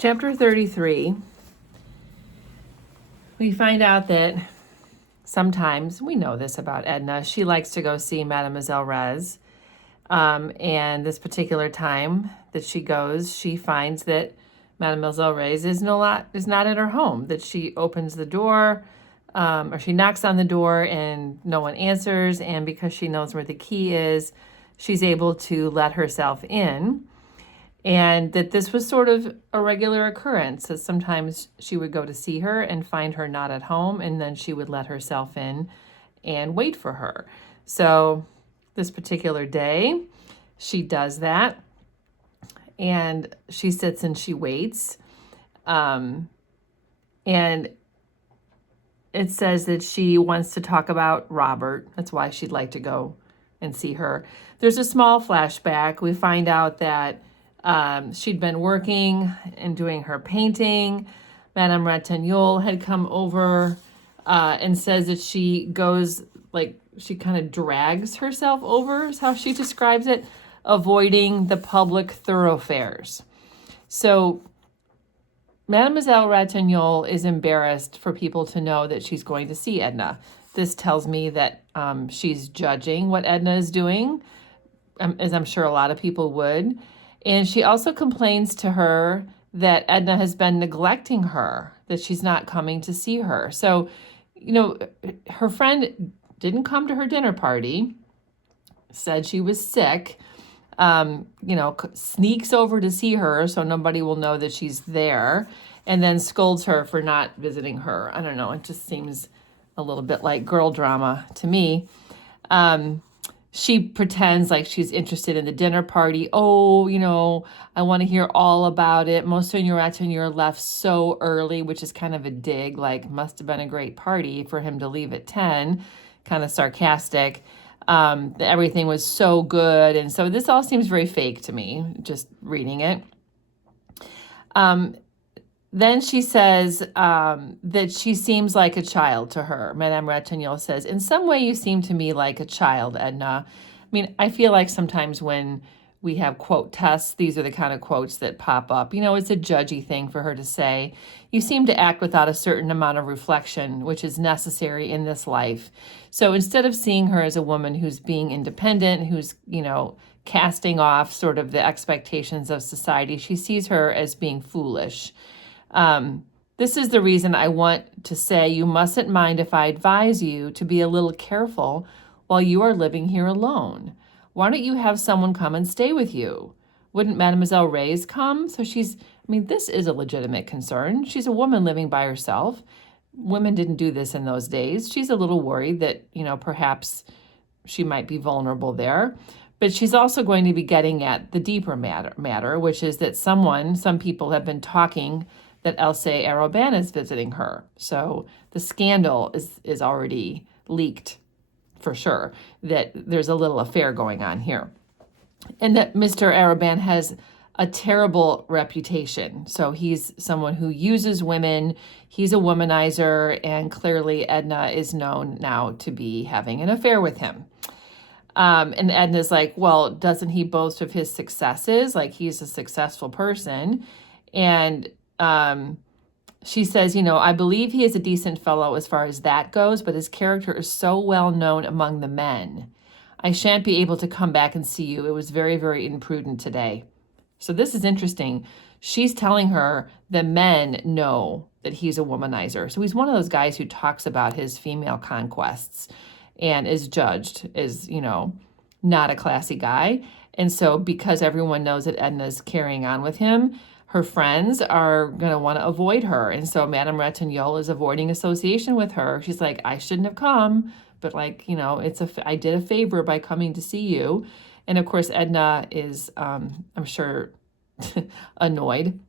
Chapter 33, we find out that sometimes, we know this about Edna, she likes to go see Mademoiselle Reisz. And this particular time that she goes, she finds that Mademoiselle Reisz is not at her home, that she opens the door, or she knocks on the door and no one answers. And because she knows where the key is, she's able to let herself in. And that this was sort of a regular occurrence, that sometimes she would go to see her and find her not at home, and then she would let herself in and wait for her. So this particular day, she does that, and she sits and she waits. And it says that she wants to talk about Robert. That's why she'd like to go and see her. There's a small flashback. We find out that she'd been working and doing her painting. Madame Ratignolle had come over and says that she goes, like, she kind of drags herself over, is how she describes it, avoiding the public thoroughfares. So Mademoiselle Ratignolle is embarrassed for people to know that she's going to see Edna. This tells me that she's judging what Edna is doing, as I'm sure a lot of people would. And she also complains to her that Edna has been neglecting her, that she's not coming to see her. So, her friend didn't come to her dinner party, said she was sick, sneaks over to see her so nobody will know that she's there, and then scolds her for not visiting her. I don't know, it just seems a little bit like girl drama to me. She pretends like she's interested in the dinner party. Oh, I want to hear all about it. Monsieur Ratignolle left so early, which is kind of a dig, like must have been a great party for him to leave at 10, kind of sarcastic. Everything was so good. And so this all seems very fake to me, just reading it. Then she says that she seems like a child to her. Madame Ratignolle says, "In some way you seem to me like a child, Edna." I mean, I feel like sometimes when we have quote tests, these are the kind of quotes that pop up. It's a judgy thing for her to say. "You seem to act without a certain amount of reflection, which is necessary in this life." So instead of seeing her as a woman who's being independent, who's, casting off sort of the expectations of society, she sees her as being foolish. This is the reason I want to say you mustn't mind if I advise you to be a little careful while you are living here alone. Why don't you have someone come and stay with you? Wouldn't Mademoiselle Reisz come? So this is a legitimate concern. She's a woman living by herself. Women didn't do this in those days. She's a little worried that, perhaps she might be vulnerable there. But she's also going to be getting at the deeper matter, which is that some people have been talking that Arobin is visiting her. So the scandal is already leaked for sure, that there's a little affair going on here. And that Mr. Arobin has a terrible reputation. So he's someone who uses women, he's a womanizer, and clearly Edna is known now to be having an affair with him. And Edna's like, well, doesn't he boast of his successes? Like, he's a successful person. And she says, I believe he is a decent fellow as far as that goes, but his character is so well known among the men. I shan't be able to come back and see you. It was very, very imprudent today. So this is interesting. She's telling her the men know that he's a womanizer. So he's one of those guys who talks about his female conquests and is judged as, not a classy guy. And so because everyone knows that Edna's carrying on with him, her friends are going to want to avoid her. And so Madame Ratignolle is avoiding association with her. She's like, I shouldn't have come, but I did a favor by coming to see you. And of course, Edna is, I'm sure, annoyed.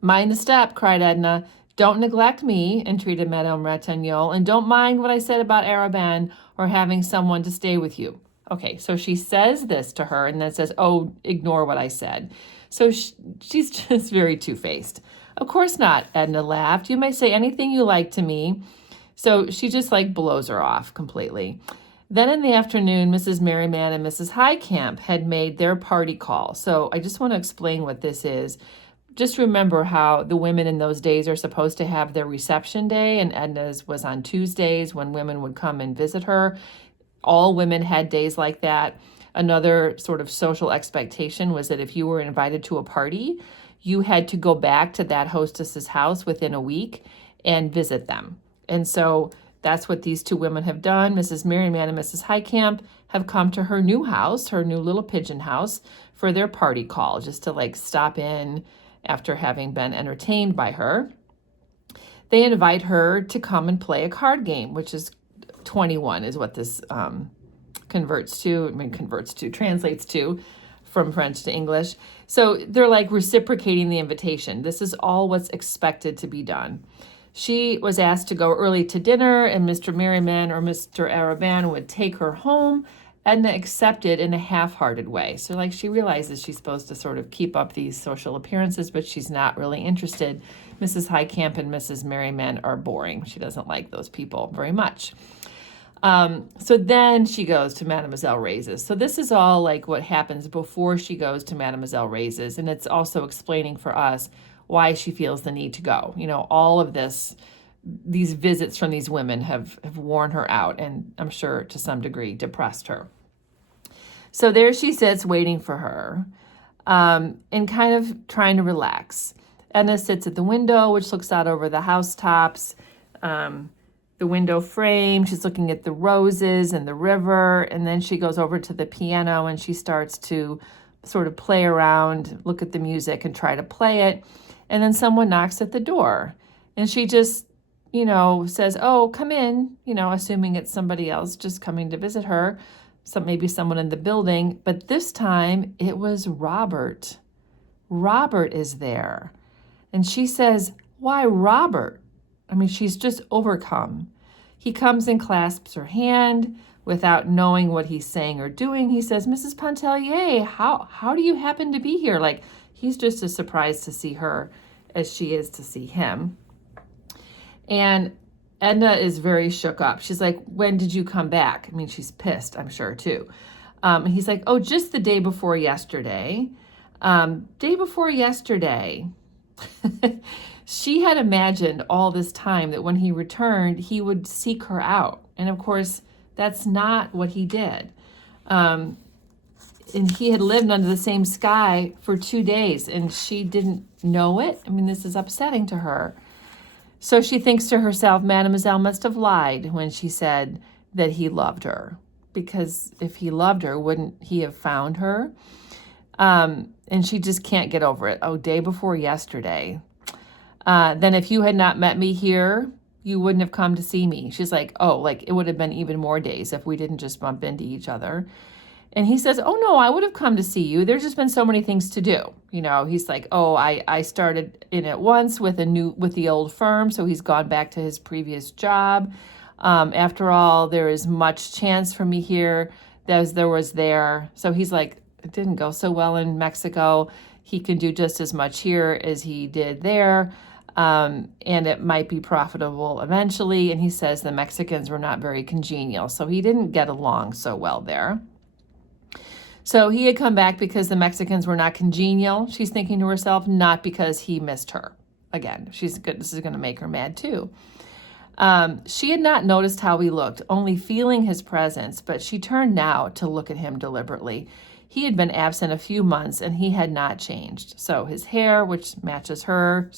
"Mind the step," cried Edna. "Don't neglect me," entreated Madame Ratignolle, "and don't mind what I said about Arobin or having someone to stay with you." Okay, so she says this to her and then says, "Oh, ignore what I said." So she's just very two-faced. "Of course not," Edna laughed. "You may say anything you like to me." So she just blows her off completely. Then in the afternoon, Mrs. Merriman and Mrs. Highcamp had made their party call. So I just want to explain what this is. just remember how the women in those days are supposed to have their reception day, and Edna's was on Tuesdays when women would come and visit her. All women had days like that. Another sort of social expectation was that if you were invited to a party, you had to go back to that hostess's house within a week and visit them. And so that's what these two women have done. Mrs. Merriman and Mrs. Highcamp have come to her new house, her new little pigeon house, for their party call, just to like stop in after having been entertained by her. They invite her to come and play a card game, which is 21 is what this translates to from French to English. So they're like reciprocating the invitation. This is all what's expected to be done. She was asked to go early to dinner, and Mr. Merriman or Mr. Arobin would take her home. Edna accepted in a half-hearted way. So like she realizes she's supposed to sort of keep up these social appearances, but she's not really interested. Mrs. Highcamp and Mrs. Merriman are boring. She doesn't like those people very much. So then she goes to Mademoiselle Reisz's. So this is all like what happens before she goes to Mademoiselle Reisz's, and it's also explaining for us why she feels the need to go. You know, all of this, these visits from these women have worn her out, and I'm sure to some degree depressed her. So there she sits waiting for her, and kind of trying to relax. Edna sits at the window, which looks out over the housetops, the window frame. She's looking at the roses and the river, and then she goes over to the piano and she starts to sort of play around, look at the music and try to play it. And then someone knocks at the door, and she just, you know, says, "Oh, come in," you know, assuming it's somebody else just coming to visit her, maybe someone in the building. But this time it was Robert. Robert is there. And she says, "Why, Robert?" I mean, she's just overcome. He comes and clasps her hand without knowing what he's saying or doing. He says, "Mrs. Pontellier, how do you happen to be here?" Like, he's just as surprised to see her as she is to see him. And Edna is very shook up. She's like, "When did you come back?" I mean, she's pissed, I'm sure, too. And he's like, "Oh, just the day before yesterday." Day before yesterday. She had imagined all this time that when he returned, he would seek her out. And of course, that's not what he did. And he had lived under the same sky for 2 days, and she didn't know it. I mean, this is upsetting to her. So she thinks to herself, Mademoiselle must have lied when she said that he loved her, because if he loved her, wouldn't he have found her? And she just can't get over it. Oh, day before yesterday. Then if you had not met me here, you wouldn't have come to see me. She's like, oh, like it would have been even more days if we didn't just bump into each other. And he says, "Oh, no, I would have come to see you. There's just been so many things to do." You know, he's like, "Oh, I started in at once with the old firm." So he's gone back to his previous job. After all, there is much chance for me here as there was there. So he's like, it didn't go so well in Mexico. He can do just as much here as he did there. And it might be profitable eventually. And he says the Mexicans were not very congenial. So he didn't get along so well there. So he had come back because the Mexicans were not congenial, she's thinking to herself, not because he missed her. Again, this is going to make her mad too. She had not noticed how he looked, only feeling his presence, but she turned now to look at him deliberately. He had been absent a few months, and he had not changed. So his hair, which matches her,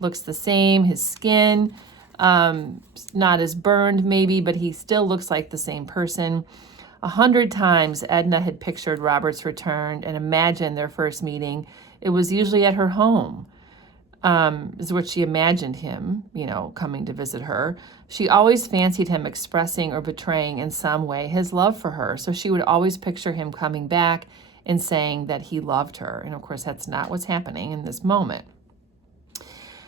looks the same. His skin, not as burned maybe, but he still looks like the same person. 100 times Edna had pictured Robert's return and imagined their first meeting. It was usually at her home, is what she imagined him, you know, coming to visit her. She always fancied him expressing or betraying in some way his love for her. So she would always picture him coming back and saying that he loved her. And of course, that's not what's happening in this moment.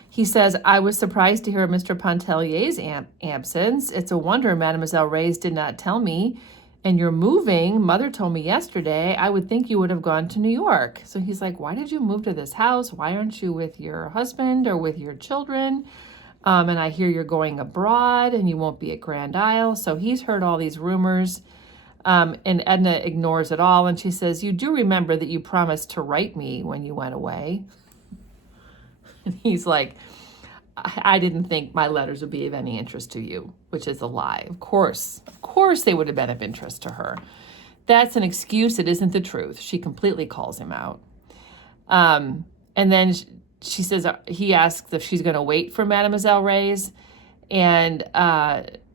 He says, "I was surprised to hear of Mr. Pontellier's absence. It's a wonder Mademoiselle Reisz did not tell me. And you're moving. Mother told me yesterday. I would think you would have gone to New York." So he's like, "Why did you move to this house? Why aren't you with your husband or with your children? And I hear you're going abroad and you won't be at Grand Isle." So he's heard all these rumors. And Edna ignores it all. And she says, "You do remember that you promised to write me when you went away." He's like, I didn't think my letters would be of any interest to you, which is a lie. Of course they would have been of interest to her. That's an excuse. It isn't the truth. She completely calls him out. And then she says, he asks if she's going to wait for Mademoiselle Reisz. And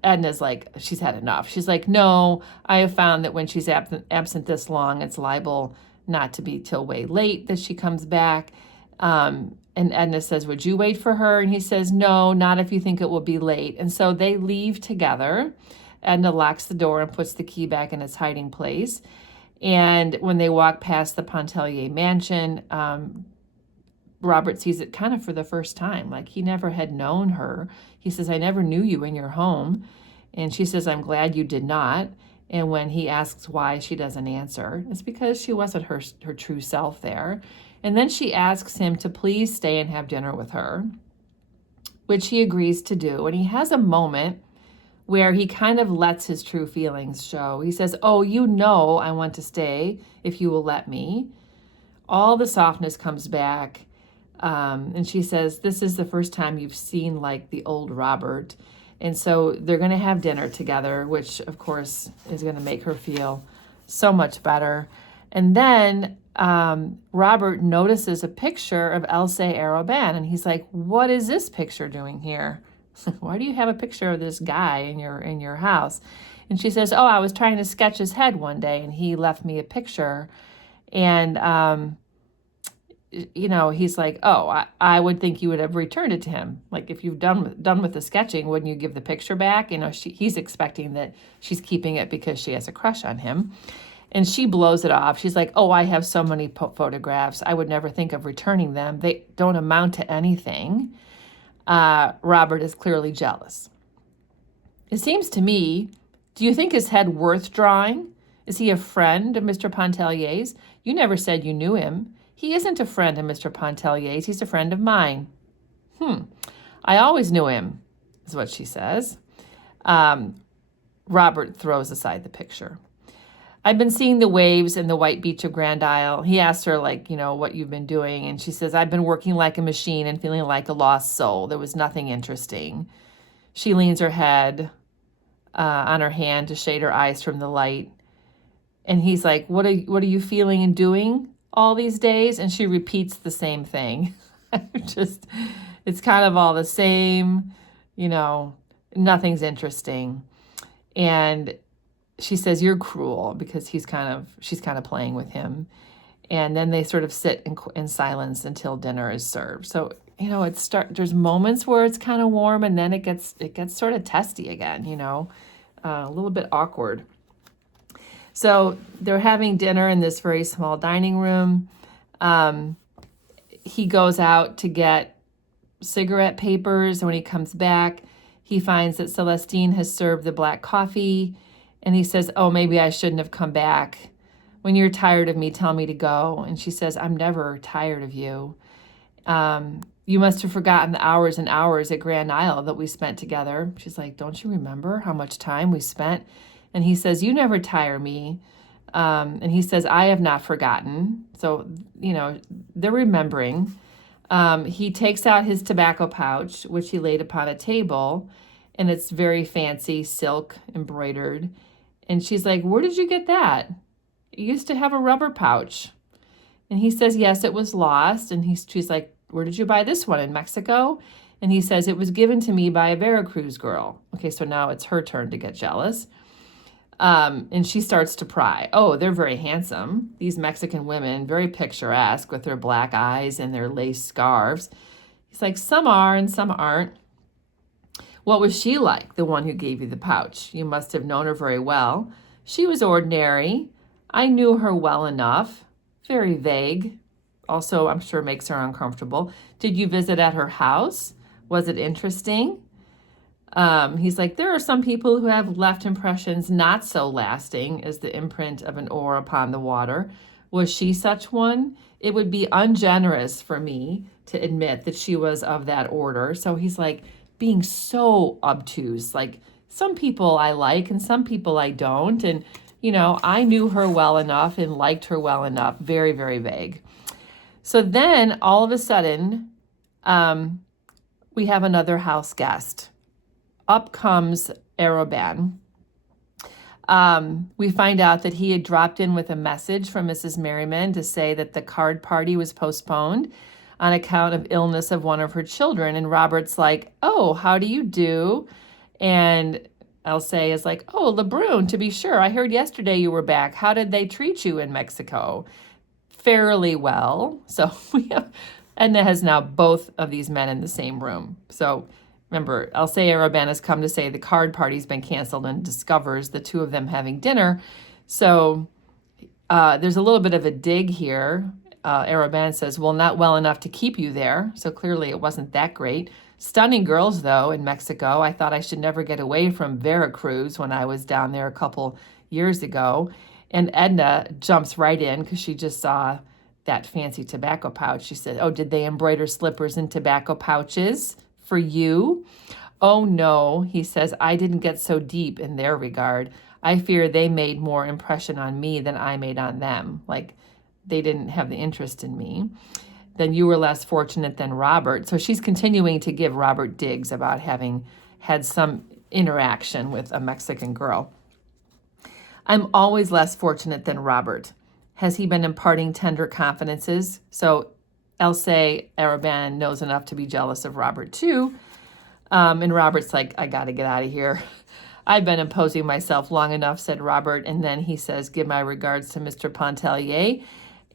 Edna's like, she's had enough. She's like, no, I have found that when she's absent this long, it's liable not to be till way late that she comes back. And Edna says, would you wait for her? And he says, no, not if you think it will be late. And so they leave together. Edna locks the door and puts the key back in its hiding place. And when they walk past the Pontellier mansion, Robert sees it kind of for the first time. Like, he never had known her. He says, I never knew you in your home. And she says, I'm glad you did not. And when he asks why, she doesn't answer. It's because she wasn't her true self there. And then she asks him to please stay and have dinner with her, which he agrees to do. And he has a moment where he kind of lets his true feelings show. He says, oh, you know I want to stay if you will let me. All the softness comes back. And she says, this is the first time you've seen like the old Robert. And so they're going to have dinner together, which of course is going to make her feel so much better. And then Robert notices a picture of Else Arobin, and he's like, what is this picture doing here? Why do you have a picture of this guy in your house? And she says, oh, I was trying to sketch his head one day, and he left me a picture. And he's like, oh, I would think you would have returned it to him. Like, if you've done with the sketching, wouldn't you give the picture back? He's expecting that she's keeping it because she has a crush on him. And she blows it off. She's like, oh, I have so many photographs. I would never think of returning them. They don't amount to anything. Robert is clearly jealous. It seems to me, do you think his head worth drawing? Is he a friend of Mr. Pontellier's? You never said you knew him. He isn't a friend of Mr. Pontellier's. He's a friend of mine. I always knew him, is what she says. Robert throws aside the picture. I've been seeing the waves and the white beach of Grand Isle. He asks her, what you've been doing. And she says, I've been working like a machine and feeling like a lost soul. There was nothing interesting. She leans her head on her hand to shade her eyes from the light. And he's like, what are you feeling and doing all these days? And she repeats the same thing. It's kind of all the same, nothing's interesting. And she says, you're cruel, because she's kind of playing with him. And then they sort of sit in silence until dinner is served. So, there's moments where it's kind of warm, and then it gets sort of testy again, a little bit awkward. So they're having dinner in this very small dining room. He goes out to get cigarette papers, and when he comes back, he finds that Celestine has served the black coffee. And he says, oh, maybe I shouldn't have come back. When you're tired of me, tell me to go. And she says, I'm never tired of you. You must have forgotten the hours and hours at Grand Isle that we spent together. She's like, don't you remember how much time we spent? And he says, you never tire me. And he says, I have not forgotten. So, they're remembering. He takes out his tobacco pouch, which he laid upon a table, and it's very fancy, silk embroidered. And she's like, where did you get that? You used to have a rubber pouch. And he says, yes, it was lost. And she's like, where did you buy this one, in Mexico? And he says, it was given to me by a Vera Cruz girl. Okay, so now it's her turn to get jealous. And she starts to pry. Oh, they're very handsome. These Mexican women, very picturesque with their black eyes and their lace scarves. He's like, some are and some aren't. What was she like, the one who gave you the pouch? You must have known her very well. She was ordinary. I knew her well enough. Very vague. Also, I'm sure makes her uncomfortable. Did you visit at her house? Was it interesting? He's like, there are some people who have left impressions not so lasting as the imprint of an oar upon the water. Was she such one? It would be ungenerous for me to admit that she was of that order. So he's like, being so obtuse, like, some people I like and some people I don't. And, I knew her well enough and liked her well enough. Very, very vague. So then all of a sudden, We have another house guest. Up comes Arobin. We find out that he had dropped in with a message from Mrs. Merriman to say that the card party was postponed on account of illness of one of her children. And Robert's like, oh, how do you do? And Else is like, oh, LeBrun, to be sure. I heard yesterday you were back. How did they treat you in Mexico? Fairly well. So Edna has now both of these men in the same room. So remember, Else Arobin has come to say the card party's been canceled and discovers the two of them having dinner. So there's a little bit of a dig here. Arobin says, well, not well enough to keep you there. So clearly it wasn't that great. Stunning girls, though, in Mexico. I thought I should never get away from Vera Cruz when I was down there a couple years ago. And Edna jumps right in because she just saw that fancy tobacco pouch. She said, oh, did they embroider slippers in tobacco pouches for you? Oh, no, he says, I didn't get so deep in their regard. I fear they made more impression on me than I made on them. Like, they didn't have the interest in me. Then you were less fortunate than Robert. So she's continuing to give Robert digs about having had some interaction with a Mexican girl. I'm always less fortunate than Robert. Has he been imparting tender confidences? So Else Arobin knows enough to be jealous of Robert too. And Robert's like, I got to get out of here. I've been imposing myself long enough, said Robert. And then he says, give my regards to Mr. Pontellier.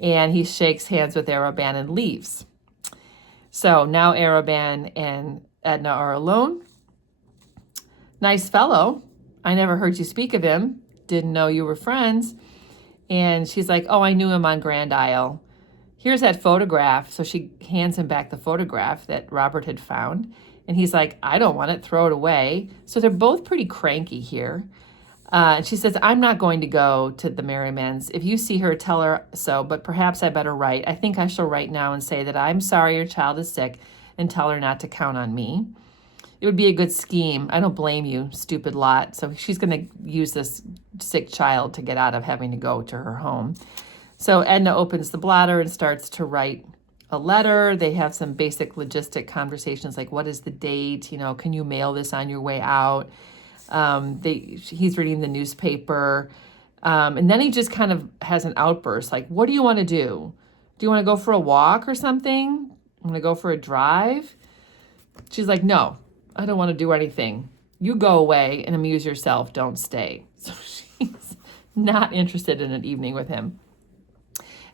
And he shakes hands with Arobin and leaves. So now Arobin and Edna are alone. Nice fellow. I never heard you speak of him. Didn't know you were friends. And she's like, oh, I knew him on Grand Isle. Here's that photograph. So she hands him back the photograph that Robert had found. And he's like, I don't want it. Throw it away. So they're both pretty cranky here. And she says, I'm not going to go to the Merrimans. If you see her, tell her so, but perhaps I better write. I think I shall write now and say that I'm sorry your child is sick and tell her not to count on me. It would be a good scheme. I don't blame you, stupid lot. So she's going to use this sick child to get out of having to go to her home. So Edna opens the blotter and starts to write a letter. They have some basic logistic conversations like, what is the date? You know, can you mail this on your way out? He's reading the newspaper. And then he just kind of has an outburst like, what do you want to do? Do you want to go for a walk or something? Want to go for a drive? She's like, no, I don't want to do anything. You go away and amuse yourself. Don't stay. So she's not interested in an evening with him.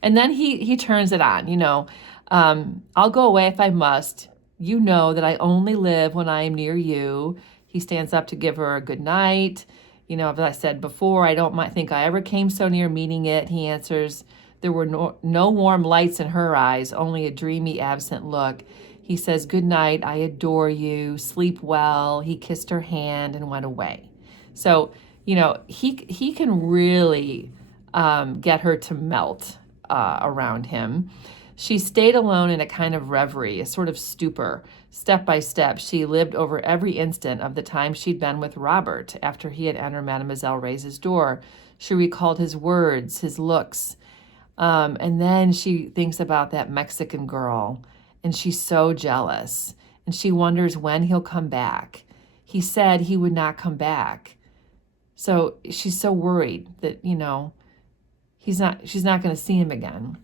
And then he turns it on, you know, I'll go away if I must. You know that I only live when I am near you. He stands up to give her a good night. You know, as I said before, I don't think I ever came so near meeting it. He answers, there were no warm lights in her eyes, only a dreamy, absent look. He says, good night, I adore you, sleep well. He kissed her hand and went away. So, you know, he can really get her to melt around him. She stayed alone in a kind of reverie, a sort of stupor. Step by step, she lived over every instant of the time she'd been with Robert after he had entered Mademoiselle Reisz's door. She recalled his words, his looks. And then she thinks about that Mexican girl, and she's so jealous. And she wonders when he'll come back. He said he would not come back. So she's so worried that, you know, she's not going to see him again.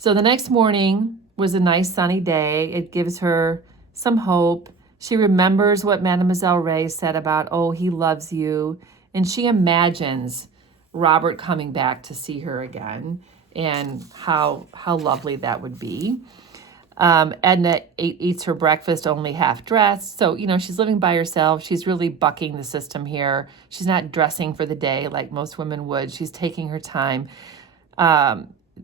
So the next morning was a nice sunny day. It gives her some hope. She remembers what Mademoiselle Reisz said about, oh, he loves you. And she imagines Robert coming back to see her again and how lovely that would be. Edna eats her breakfast only half dressed. So, you know, she's living by herself. She's really bucking the system here. She's not dressing for the day like most women would. She's taking her time.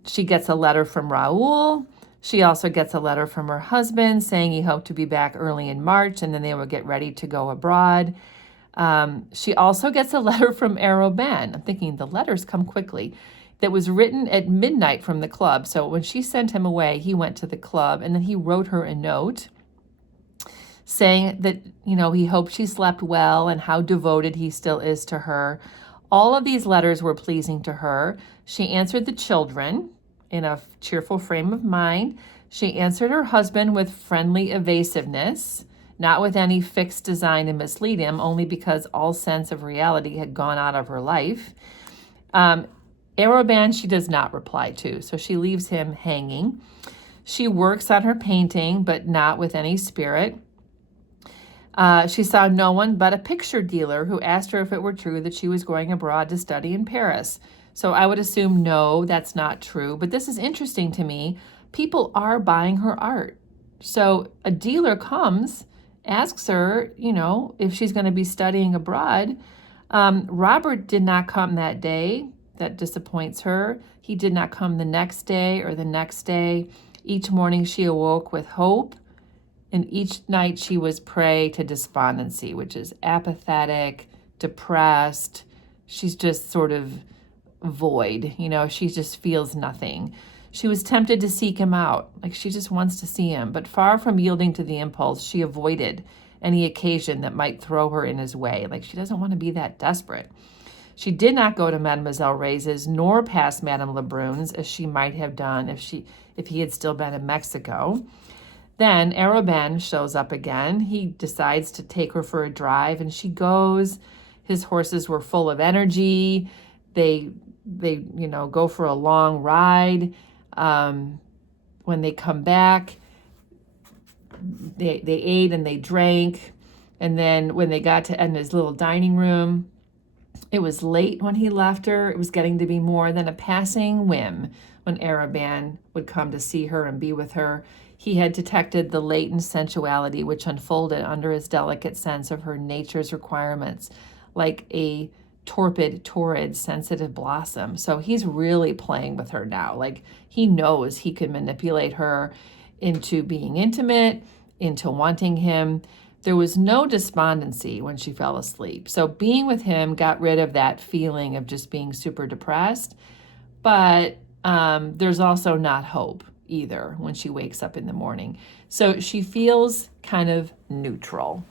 She gets a letter from Raoul. She also gets a letter from her husband saying he hoped to be back early in March and then they would get ready to go abroad. She also gets a letter from Arobin. I'm thinking the letters come quickly. That was written at midnight from the club. So when she sent him away, he went to the club and then he wrote her a note saying that, you know, he hoped she slept well and how devoted he still is to her. All of these letters were pleasing to her. She answered the children in a cheerful frame of mind. She answered her husband with friendly evasiveness, not with any fixed design to mislead him, only because all sense of reality had gone out of her life. Arobin she does not reply to, so she leaves him hanging. She works on her painting, but not with any spirit. She saw no one but a picture dealer who asked her if it were true that she was going abroad to study in Paris. So I would assume no, that's not true. But this is interesting to me. People are buying her art. So a dealer comes, asks her, if she's going to be studying abroad. Robert did not come that day. That disappoints her. He did not come the next day or the next day. Each morning she awoke with hope, and each night she was prey to despondency, which is apathetic, depressed. She's just sort of void, she just feels nothing. She was tempted to seek him out, like she just wants to see him, but far from yielding to the impulse, she avoided any occasion that might throw her in his way. Like she doesn't want to be that desperate. She did not go to Mademoiselle Reisz's nor past Madame Lebrun's, as she might have done if he had still been in Mexico. Then Arobin shows up again. He decides to take her for a drive, and she goes. His horses were full of energy. They go for a long ride. When they come back, they ate and they drank. And then when they got to Edna's little dining room, it was late when he left her. It was getting to be more than a passing whim when Arobin would come to see her and be with her. He had detected the latent sensuality which unfolded under his delicate sense of her nature's requirements, like a torrid, sensitive blossom. So he's really playing with her now. Like he knows he can manipulate her into being intimate, into wanting him. There was no despondency when she fell asleep. So being with him got rid of that feeling of just being super depressed. But there's also not hope either when she wakes up in the morning. So she feels kind of neutral.